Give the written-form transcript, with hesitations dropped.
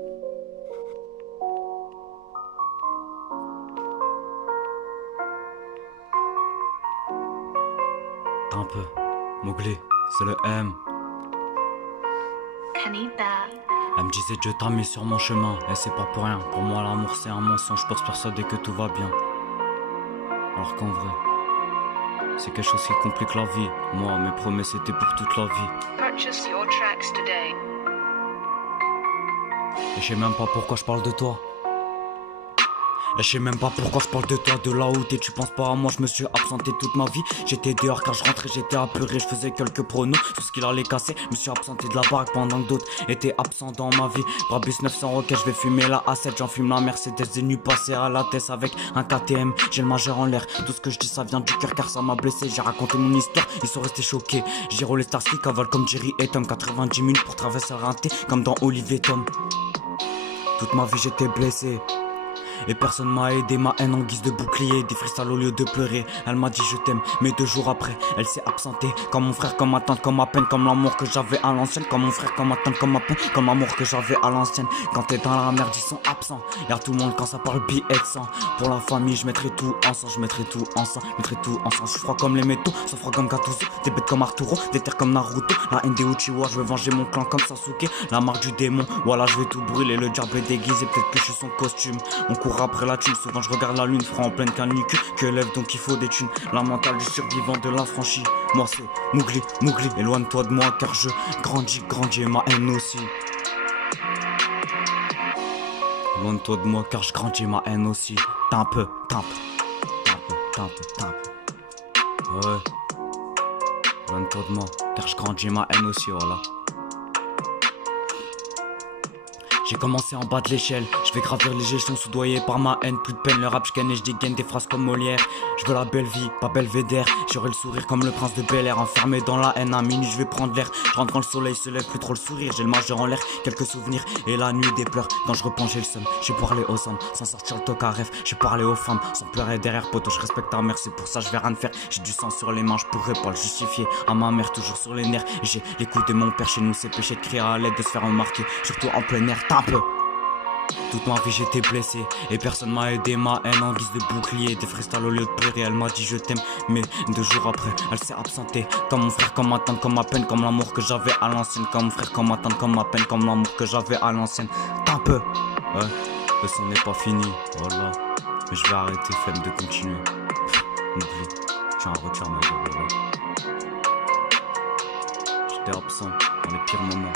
Un peu. Mowgli, c'est le M. Elle me disait Dieu t'a mis sur mon chemin. Et c'est pas pour rien. Pour moi l'amour c'est un mensonge. Je pense persuader que tout va bien. Alors qu'en vrai, c'est quelque chose qui complique la vie. Moi, mes promesses étaient pour toute la vie. Purchase your tracks today. Et je sais même pas pourquoi je parle de toi. Et je sais même pas pourquoi je parle de toi, de là où t'es, tu penses pas à moi, je me suis absenté toute ma vie. J'étais dehors car je rentrais, j'étais apeuré, je faisais quelques pronos sur ce qu'il allait casser. Je me suis absenté de la baraque pendant que d'autres étaient absents dans ma vie. Brabus 900 ok, je vais fumer la A7, j'en fume la Mercedes, des nuits passées à la tête avec un KTM. J'ai le majeur en l'air, tout ce que je dis ça vient du cœur car ça m'a blessé. J'ai raconté mon histoire, ils sont restés choqués. J'ai roulé Starsky, cavale comme Jerry et Tom, 90 minutes pour traverser un thé comme dans Olivier Tom. Toute ma vie j'étais blessé. Et personne m'a aidé, ma haine en guise de bouclier. Des freestyles au lieu de pleurer. Elle m'a dit je t'aime, mais 2 jours après elle s'est absentée. Comme mon frère, comme ma tante, comme ma peine, comme l'amour que j'avais à l'ancienne. Comme mon frère, comme ma tante, comme ma peine, comme l'amour que j'avais à l'ancienne. Quand t'es dans la merde ils sont absents. Y'a tout le monde quand ça parle billet de sang. Pour la famille je mettrai tout ensemble. Je mettrai tout ensemble, je mettrai tout ensemble. Je suis froid comme les métaux, sans froid comme Gattuso. Des bêtes comme Arturo, des terres comme Naruto. La haine des Uchiwa, je veux venger mon clan comme Sasuke. La marque du démon, voilà je vais tout brûler. Le diable est déguisé, peut-être que je suis son costume. On court après la thune, souvent je regarde la lune, froid en pleine canicule. Que lève donc il faut des thunes. La mentale du survivant de l'affranchi. Moi c'est Mowgli, Mowgli, éloigne-toi de moi car je grandis et ma haine aussi. Éloigne-toi de moi car je grandis ma haine aussi. T'as un peu, t'as un peu. Ouais. Éloigne-toi de moi car je grandis ma haine aussi, voilà. J'ai commencé en bas de l'échelle, je vais gravir les échelons soudoyés par ma haine. Plus de peine, le rap je gagne et je dégaine des phrases comme Molière. Je veux la belle vie, pas Belvédère. J'aurai le sourire comme le prince de Bel-Air. Enfermé dans la haine, à minuit je vais prendre l'air. Je rentre quand le soleil se lève, plus trop le sourire. J'ai le majeur en l'air, quelques souvenirs et la nuit des pleurs. Quand je repense j'ai le seum, j'ai parlé aux hommes sans sortir le toc à rêve. J'ai parlé aux femmes sans pleurer derrière poteau. Je respecte ta mère, c'est pour ça je vais rien faire. J'ai du sang sur les mains, je pourrais pas le justifier. À ma mère toujours sur les nerfs. J'ai l'écoute de mon père chez nous, c'est péché de crier à l'aide, de se faire remarquer. Surtout en plein air, t'as un peu. Toute ma vie j'étais blessé et personne m'a aidé, ma haine en guise de bouclier. Des freestyles au lieu de pleurer, elle m'a dit je t'aime, mais 2 jours après elle s'est absentée. Comme mon frère, comme ma tante, comme ma peine, comme l'amour que j'avais à l'ancienne. Comme mon frère, comme ma tante, comme ma peine, comme l'amour que j'avais à l'ancienne. T'as un peu. Ouais, le son n'est pas fini, voilà. Mais je vais arrêter, flemme de continuer. Oublie, tiens à retirer ma gueule, voilà. J'étais absent dans les pires moments.